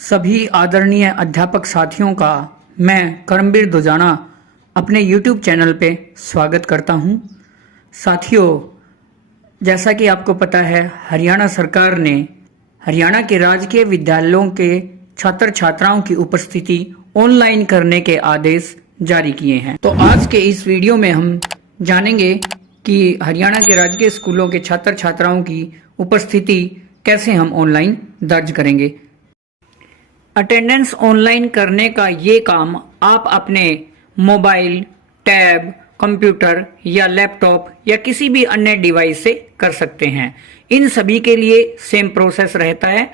सभी आदरणीय अध्यापक साथियों का मैं कर्मवीर दुजाना अपने YouTube चैनल पे स्वागत करता हूं। साथियों, जैसा कि आपको पता है, हरियाणा सरकार ने हरियाणा के राजकीय विद्यालयों के छात्र छात्राओं की उपस्थिति ऑनलाइन करने के आदेश जारी किए हैं। तो आज के इस वीडियो में हम जानेंगे कि हरियाणा के राजकीय स्कूलों के छात्र छात्राओं की उपस्थिति कैसे हम ऑनलाइन दर्ज करेंगे। अटेंडेंस ऑनलाइन करने का ये काम आप अपने मोबाइल, टैब, कंप्यूटर या लैपटॉप या किसी भी अन्य डिवाइस से कर सकते हैं। इन सभी के लिए सेम प्रोसेस रहता है।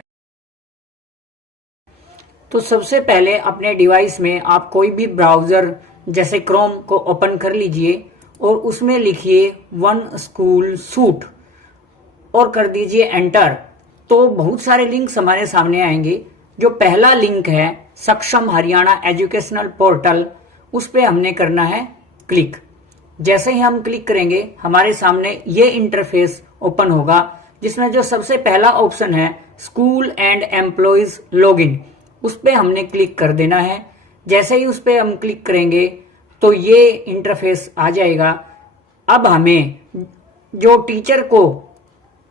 तो सबसे पहले अपने डिवाइस में आप कोई भी ब्राउजर जैसे क्रोम को ओपन कर लीजिए और उसमें लिखिए वन स्कूल सूट और कर दीजिए एंटर। तो बहुत सारे लिंक्स हमारे सामने आएंगे। जो पहला लिंक है सक्षम हरियाणा एजुकेशनल पोर्टल, उस पे हमने करना है क्लिक। जैसे ही हम क्लिक करेंगे हमारे सामने ये इंटरफेस ओपन होगा, जिसमें जो सबसे पहला ऑप्शन है स्कूल एंड एम्प्लॉइज लॉगिन, उस पे हमने क्लिक कर देना है। जैसे ही उस पे हम क्लिक करेंगे तो ये इंटरफेस आ जाएगा। अब हमें जो टीचर को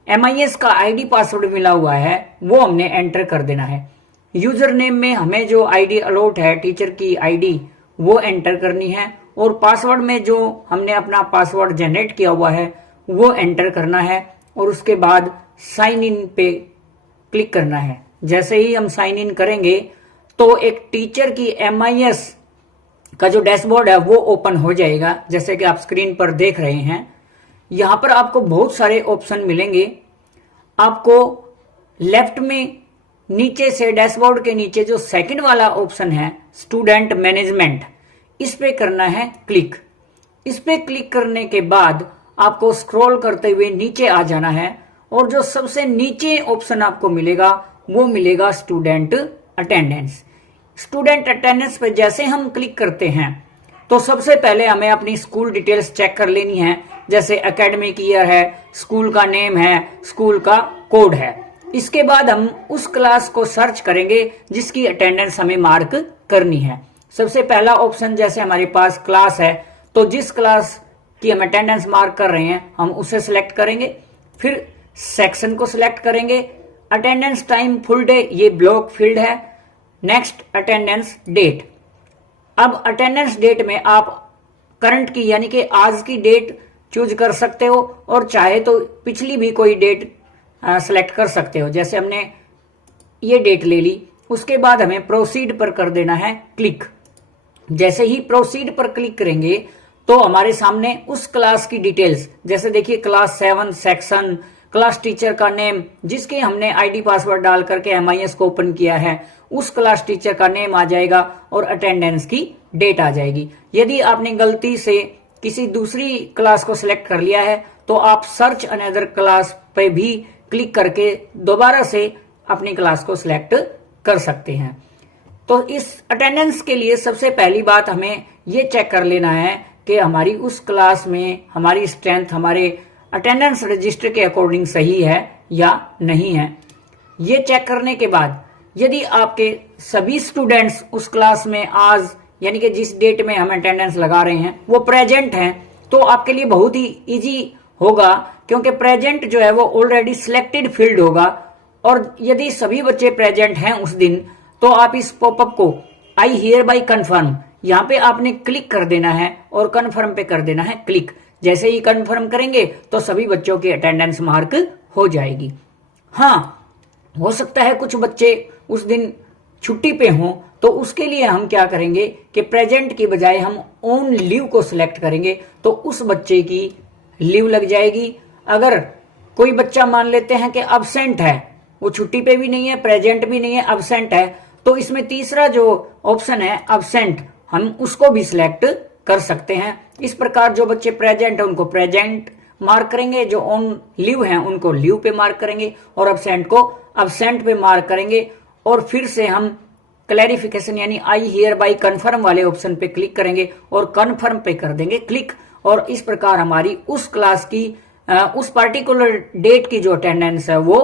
MIS का ID पासवर्ड मिला हुआ है वो हमने एंटर कर देना है। यूजर नेम में हमें जो ID अलॉट है टीचर की ID वो एंटर करनी है और पासवर्ड में जो हमने अपना पासवर्ड जनरेट किया हुआ है वो एंटर करना है और उसके बाद साइन इन पे क्लिक करना है। जैसे ही हम साइन इन करेंगे तो एक टीचर की MIS का जो डैशबोर्ड है वो ओपन हो जाएगा, जैसे कि आप स्क्रीन पर देख रहे हैं। यहां पर आपको बहुत सारे ऑप्शन मिलेंगे। आपको लेफ्ट में नीचे से डैशबोर्ड के नीचे जो सेकंड वाला ऑप्शन है स्टूडेंट मैनेजमेंट, इस पे करना है क्लिक। इस पे क्लिक करने के बाद आपको स्क्रॉल करते हुए नीचे आ जाना है और जो सबसे नीचे ऑप्शन आपको मिलेगा वो मिलेगा स्टूडेंट अटेंडेंस। स्टूडेंट अटेंडेंस पे जैसे हम क्लिक करते हैं तो सबसे पहले हमें अपनी स्कूल डिटेल्स चेक कर लेनी है, जैसे एकेडमिक ईयर है, स्कूल का नेम है, स्कूल का कोड है। इसके बाद हम उस क्लास को सर्च करेंगे जिसकी अटेंडेंस हमें मार्क करनी है। सबसे पहला ऑप्शन जैसे हमारे पास क्लास है, तो जिस क्लास की हम अटेंडेंस मार्क कर रहे हैं हम उसे सिलेक्ट करेंगे। फिर सेक्शन को सिलेक्ट करेंगे। अटेंडेंस टाइम फुल डे, ये ब्लॉक फील्ड है। Next attendance date. अब अटेंडेंस डेट में आप करंट की यानी कि आज की डेट चूज कर सकते हो और चाहे तो पिछली भी कोई डेट सेलेक्ट कर सकते हो। जैसे हमने ये डेट ले ली, उसके बाद हमें प्रोसीड पर कर देना है क्लिक। जैसे ही प्रोसीड पर क्लिक करेंगे तो हमारे सामने उस क्लास की डिटेल्स, जैसे देखिए क्लास 7 सेक्शन, क्लास टीचर का नेम जिसके हमने ID पासवर्ड डाल करके MIS को ओपन किया है, उस क्लास टीचर का नेम आ जाएगा और अटेंडेंस की डेट आ जाएगी। यदि आपने गलती से किसी दूसरी क्लास को सिलेक्ट कर लिया है तो आप सर्च अनदर क्लास पे भी क्लिक करके दोबारा से अपनी क्लास को सिलेक्ट कर सकते हैं। तो इस अटेंडेंस के लिए सबसे पहली बात हमें ये चेक कर लेना है कि हमारी उस क्लास में हमारी स्ट्रेंथ हमारे अटेंडेंस रजिस्टर के अकॉर्डिंग सही है या नहीं है। ये चेक करने के बाद यदि आपके सभी स्टूडेंट्स उस क्लास में आज यानी कि जिस डेट में हम अटेंडेंस लगा रहे हैं वो प्रेजेंट हैं, तो आपके लिए बहुत ही इजी होगा, क्योंकि प्रेजेंट जो है वो ऑलरेडी सिलेक्टेड फील्ड होगा। और यदि सभी बच्चे प्रेजेंट हैं उस दिन तो आप इस पॉपअप को आई हियर बाई कन्फर्म, यहाँ पे आपने क्लिक कर देना है और कन्फर्म पे कर देना है क्लिक। जैसे ही कन्फर्म करेंगे तो सभी बच्चों की अटेंडेंस मार्क हो जाएगी। हाँ, हो सकता है कुछ बच्चे उस दिन छुट्टी पे हों, तो उसके लिए हम क्या करेंगे कि प्रेजेंट की बजाय हम ऑन लीव को सिलेक्ट करेंगे, तो उस बच्चे की लीव लग जाएगी। अगर कोई बच्चा मान लेते हैं कि अब्सेंट है, वो छुट्टी पे भी नहीं है, प्रेजेंट भी नहीं है, अब्सेंट है, तो इसमें तीसरा जो ऑप्शन है अब्सेंट, हम उसको भी सिलेक्ट कर सकते हैं। इस प्रकार जो बच्चे प्रेजेंट है उनको प्रेजेंट मार्क करेंगे, जो ऑन लीव हैं उनको लीव पे मार्क करेंगे और अब्सेंट को अब्सेंट पे मार्क करेंगे। और फिर से हम क्लैरिफिकेशन यानी आई हियर बाई कन्फर्म वाले ऑप्शन पे क्लिक करेंगे और कन्फर्म पे कर देंगे क्लिक। और इस प्रकार हमारी उस क्लास की उस पार्टिकुलर डेट की जो अटेंडेंस है वो